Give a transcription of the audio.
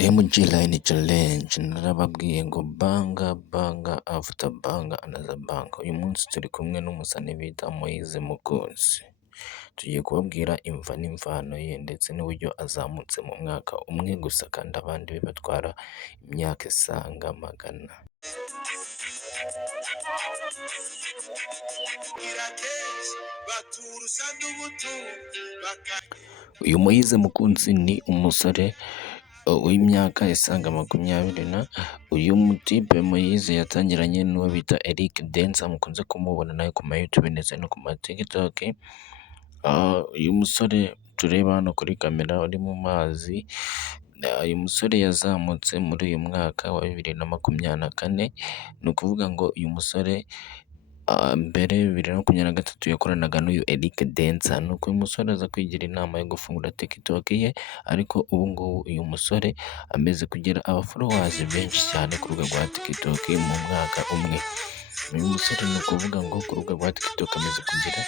MG Line Challenge narababwiye ngo banga after banga another banga. Uyu munsi turi kumwe n'umusani bita Moise Mukunzi, tugiye kubabwira imva n'imvano ye ndetse n'uburyo azamutse mu mwaka umwe gusa kandi abandi bibatwara imyaka isaga magana. Uyu Moise Mukunzi ni umusore w'imyaka isaga 20. Uyu mutipe Moise yatangiranye n'uwo bita Eric Denza, mukunze kumubona nawe ku ma YouTube ndetse no ku ma TikTok. Uyu musore tureba hano kuri kamera uri mu mazi, uyu musore yazamutse muri uyu mwaka wa 2024. Ni ukuvuga ngo uyu musore mbere 2023 yakoranaga n'uyu Eric Denza, nuko uyu musore aza kwigira inama yo gufungura TikTok ye, ariko ubu ngubu uyu musore ameze kugira followers benshi cyane ku rubuga rwa TikTok mu mwaka umwe. Uyu musore ni ukuvuga ngo ku rubuga rwa TikTok ameze kugira